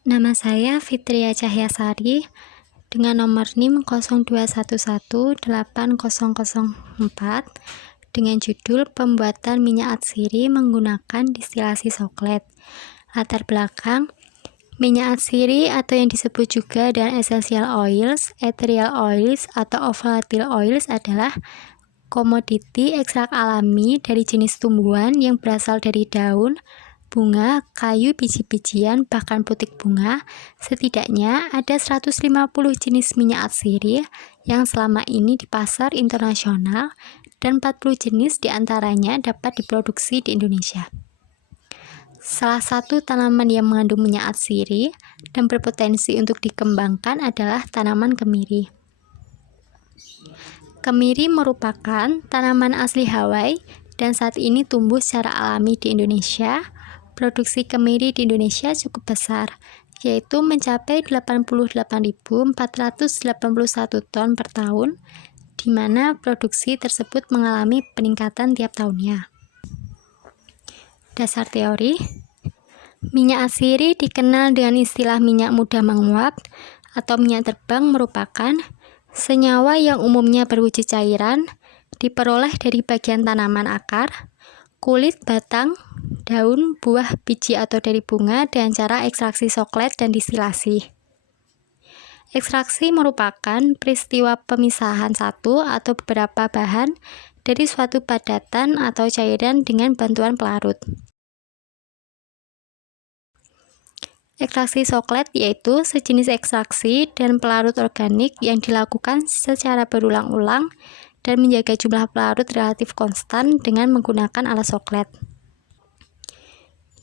Nama saya Fitria Cahyasari dengan nomor NIM 02118004 dengan judul Pembuatan Minyak Atsiri Menggunakan Distilasi Soklet. Latar belakang, minyak atsiri atau yang disebut juga dengan essential oils, ethereal oils, atau volatile oils adalah komoditi ekstrak alami dari jenis tumbuhan yang berasal dari daun, bunga, kayu, biji-bijian, bahkan putik bunga. Setidaknya ada 150 jenis minyak atsiri yang selama ini di pasar internasional dan 40 jenis diantaranya dapat diproduksi di Indonesia. Salah satu tanaman yang mengandung minyak atsiri dan berpotensi untuk dikembangkan adalah tanaman kemiri. Kemiri merupakan tanaman asli Hawaii dan saat ini tumbuh secara alami di Indonesia. Produksi kemiri di Indonesia cukup besar, yaitu mencapai 88.481 ton per tahun, di mana produksi tersebut mengalami peningkatan tiap tahunnya. Dasar teori, minyak atsiri dikenal dengan istilah minyak mudah menguap atau minyak terbang merupakan senyawa yang umumnya berwujud cairan, diperoleh dari bagian tanaman akar, kulit, batang, daun, buah, biji atau dari bunga dengan cara ekstraksi soklet dan distilasi. Ekstraksi merupakan peristiwa pemisahan satu atau beberapa bahan dari suatu padatan atau cairan dengan bantuan pelarut. Ekstraksi soklet yaitu sejenis ekstraksi dan pelarut organik yang dilakukan secara berulang-ulang dan menjaga jumlah pelarut relatif konstan dengan menggunakan alat soklet.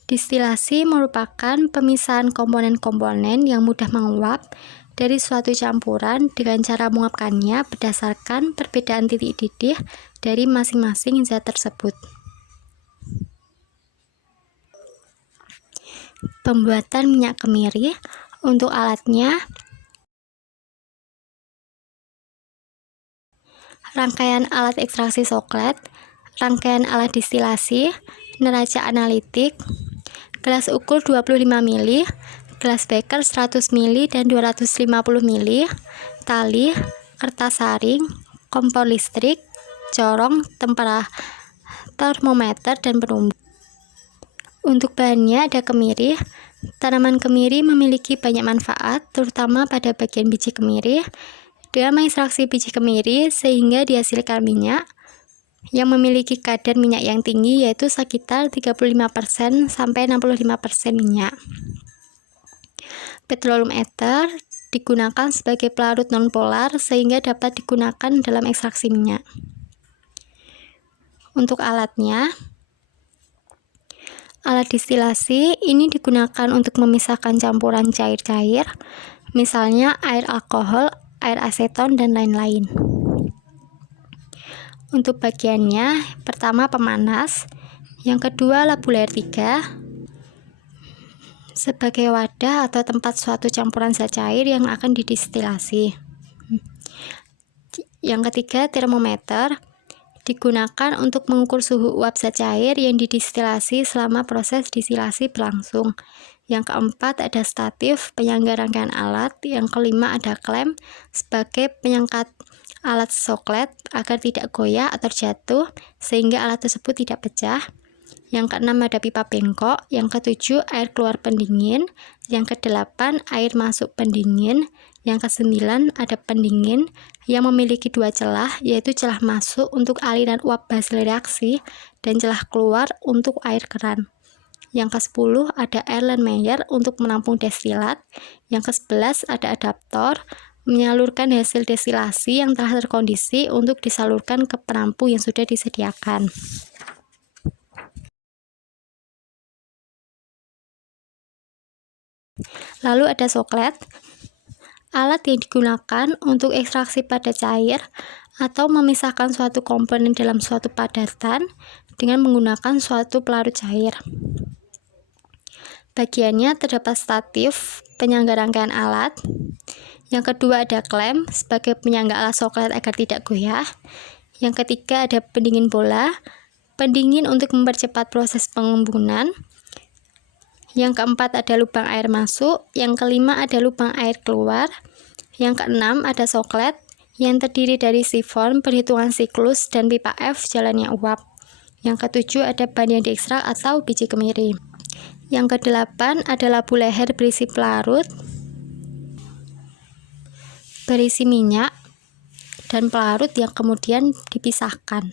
Distilasi merupakan pemisahan komponen-komponen yang mudah menguap dari suatu campuran dengan cara menguapkannya berdasarkan perbedaan titik didih dari masing-masing zat tersebut. Pembuatan minyak kemiri, untuk alatnya, rangkaian alat ekstraksi soklet, rangkaian alat distilasi, neraca analitik, gelas ukur 25 ml, gelas beker 100 ml dan 250 ml, tali, kertas saring, kompor listrik, corong, temperatur termometer, dan penumbuh. Untuk bahannya ada kemiri. Tanaman kemiri memiliki banyak manfaat, terutama pada bagian biji kemiri. Dengan mengekstraksi biji kemiri sehingga dihasilkan minyak yang memiliki kadar minyak yang tinggi, yaitu sekitar 35% sampai 65% minyak. Petroleum ether digunakan sebagai pelarut nonpolar sehingga dapat digunakan dalam ekstraksi minyak. Untuk alatnya, alat distilasi ini digunakan untuk memisahkan campuran cair-cair, misalnya air alkohol, air aseton, dan lain-lain. Untuk bagiannya, pertama pemanas, yang kedua labu layer 3, sebagai wadah atau tempat suatu campuran zat cair yang akan didistilasi. Yang ketiga, termometer, digunakan untuk mengukur suhu uap zat cair yang didistilasi selama proses distilasi berlangsung. Yang keempat ada statif, penyangga rangkaian alat. Yang kelima ada klem, sebagai penyangkat alat soklet agar tidak goyah atau jatuh sehingga alat tersebut tidak pecah. Yang keenam ada pipa bengkok. Yang ketujuh air keluar pendingin. Yang kedelapan air masuk pendingin. Yang kesembilan ada pendingin yang memiliki dua celah, yaitu celah masuk untuk aliran uap hasil reaksi dan celah keluar untuk air keran. Yang ke-10 ada Erlenmeyer untuk menampung destilat. Yang ke-11 ada adaptor, menyalurkan hasil destilasi yang telah terkondisi untuk disalurkan ke penampung yang sudah disediakan. Lalu ada soklet, alat yang digunakan untuk ekstraksi pada cair atau memisahkan suatu komponen dalam suatu padatan dengan menggunakan suatu pelarut cair. Bagiannya terdapat statif, penyangga rangkaian alat. Yang kedua ada klem, sebagai penyangga alat soklet agar tidak goyah. Yang ketiga ada pendingin bola, pendingin untuk mempercepat proses pengembunan. Yang keempat ada lubang air masuk. Yang kelima ada lubang air keluar. Yang keenam ada soklet yang terdiri dari sifon, perhitungan siklus, dan pipa F jalannya uap. Yang ketujuh ada ban yang diekstrak atau biji kemiri. Yang kedelapan ada labu leher berisi pelarut, berisi minyak, dan pelarut yang kemudian dipisahkan.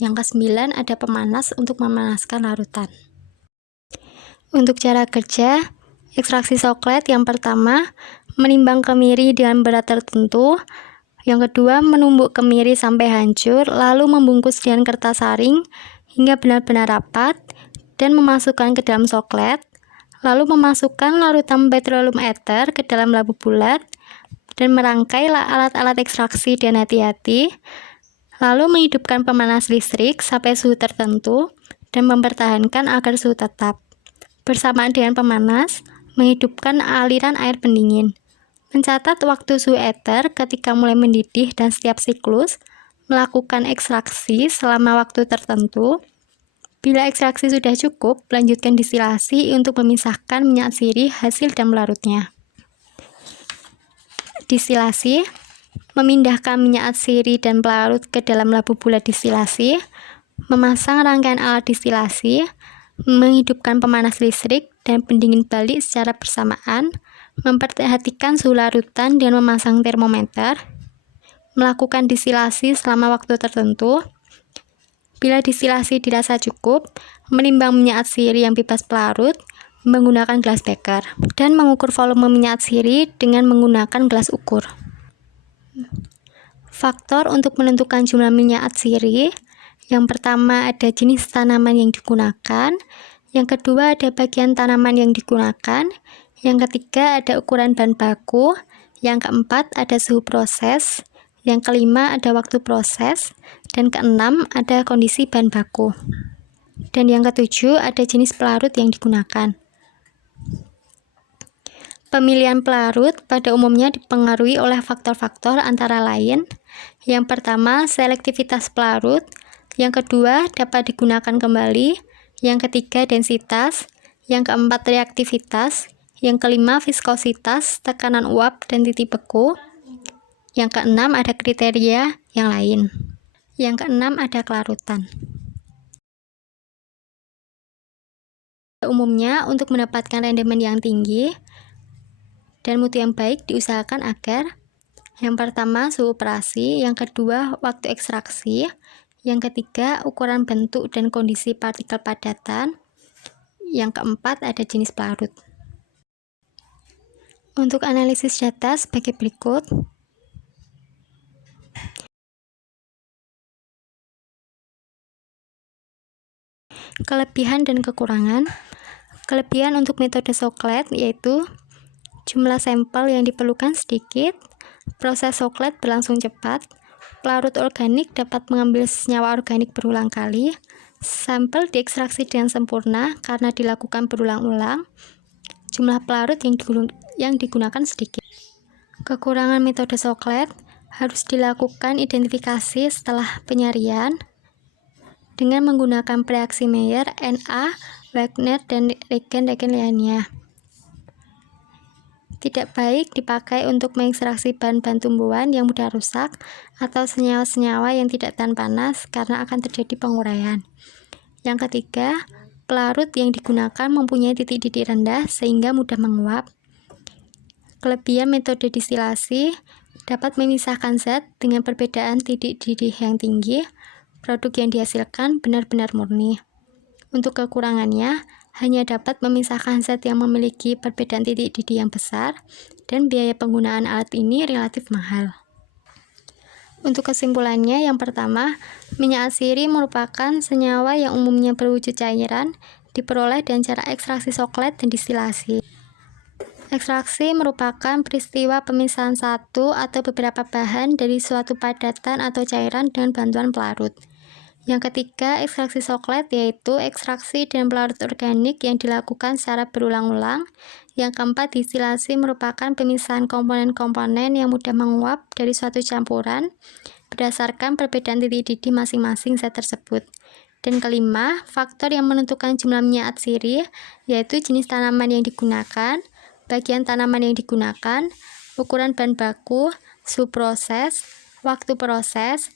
Yang kesembilan ada pemanas untuk memanaskan larutan. Untuk cara kerja, ekstraksi soklet yang pertama, menimbang kemiri dengan berat tertentu. Yang kedua, menumbuk kemiri sampai hancur, lalu membungkus dengan kertas saring hingga benar-benar rapat, dan memasukkan ke dalam soklet, lalu memasukkan larutan petroleum ether ke dalam labu bulat, dan merangkai alat-alat ekstraksi dengan hati-hati, lalu menghidupkan pemanas listrik sampai suhu tertentu, dan mempertahankan agar suhu tetap. Bersamaan dengan pemanas, menghidupkan aliran air pendingin. Mencatat waktu suhu ether ketika mulai mendidih dan setiap siklus, melakukan ekstraksi selama waktu tertentu. Bila ekstraksi sudah cukup, lanjutkan distilasi untuk memisahkan minyak sirih hasil dan pelarutnya. Distilasi, memindahkan minyak sirih dan pelarut ke dalam labu bulat distilasi, memasang rangkaian alat distilasi, menghidupkan pemanas listrik dan pendingin balik secara bersamaan, memperhatikan suhu larutan dengan memasang termometer, melakukan distilasi selama waktu tertentu. Bila distilasi dirasa cukup, menimbang minyak sirih yang bebas pelarut menggunakan gelas beker, dan mengukur volume minyak sirih dengan menggunakan gelas ukur. Faktor untuk menentukan jumlah minyak sirih. Yang pertama ada jenis tanaman yang digunakan, yang kedua ada bagian tanaman yang digunakan, yang ketiga ada ukuran bahan baku, yang keempat ada suhu proses, yang kelima ada waktu proses, dan keenam ada kondisi bahan baku. Dan yang ketujuh ada jenis pelarut yang digunakan. Pemilihan pelarut pada umumnya dipengaruhi oleh faktor-faktor antara lain. Yang pertama, selektivitas pelarut. Yang kedua, dapat digunakan kembali. Yang ketiga, densitas. Yang keempat, reaktivitas. Yang kelima, viskositas, tekanan uap, dan titik beku. Yang keenam, ada kriteria yang lain. Yang keenam, ada kelarutan. Umumnya, untuk mendapatkan rendemen yang tinggi dan mutu yang baik, diusahakan agar yang pertama, suhu operasi. Yang kedua, waktu ekstraksi. Yang ketiga, ukuran bentuk dan kondisi partikel padatan. Yang keempat, ada jenis pelarut. Untuk analisis data sebagai berikut. Kelebihan dan kekurangan. Kelebihan untuk metode soklet yaitu jumlah sampel yang diperlukan sedikit, proses soklet berlangsung cepat, pelarut organik dapat mengambil senyawa organik berulang kali, sampel diekstraksi dengan sempurna karena dilakukan berulang-ulang, jumlah pelarut yang digunakan sedikit. Kekurangan metode soklet harus dilakukan identifikasi setelah penyaringan dengan menggunakan reaksi Mayer, Na, Wagner, dan reagen-reagen lainnya. Tidak baik dipakai untuk mengekstraksi bahan-bahan tumbuhan yang mudah rusak atau senyawa-senyawa yang tidak tahan panas karena akan terjadi penguraian. Yang ketiga, pelarut yang digunakan mempunyai titik didih rendah sehingga mudah menguap. Kelebihan metode distilasi dapat memisahkan zat dengan perbedaan titik didih yang tinggi. Produk yang dihasilkan benar-benar murni. Untuk kekurangannya, hanya dapat memisahkan zat yang memiliki perbedaan titik didih yang besar, dan biaya penggunaan alat ini relatif mahal. Untuk kesimpulannya, yang pertama, minyak sirih merupakan senyawa yang umumnya berwujud cairan, diperoleh dengan cara ekstraksi soklet dan distilasi. Ekstraksi merupakan peristiwa pemisahan satu atau beberapa bahan dari suatu padatan atau cairan dengan bantuan pelarut. Yang ketiga, ekstraksi soklet yaitu ekstraksi dengan pelarut organik yang dilakukan secara berulang-ulang. Yang keempat, distilasi merupakan pemisahan komponen-komponen yang mudah menguap dari suatu campuran berdasarkan perbedaan titik didih masing-masing zat tersebut. Dan kelima, faktor yang menentukan jumlah minyak atsiri, yaitu jenis tanaman yang digunakan, bagian tanaman yang digunakan, ukuran bahan baku, suhu proses, waktu proses,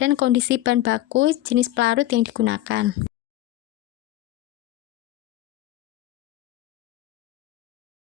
dan kondisi bahan baku jenis pelarut yang digunakan.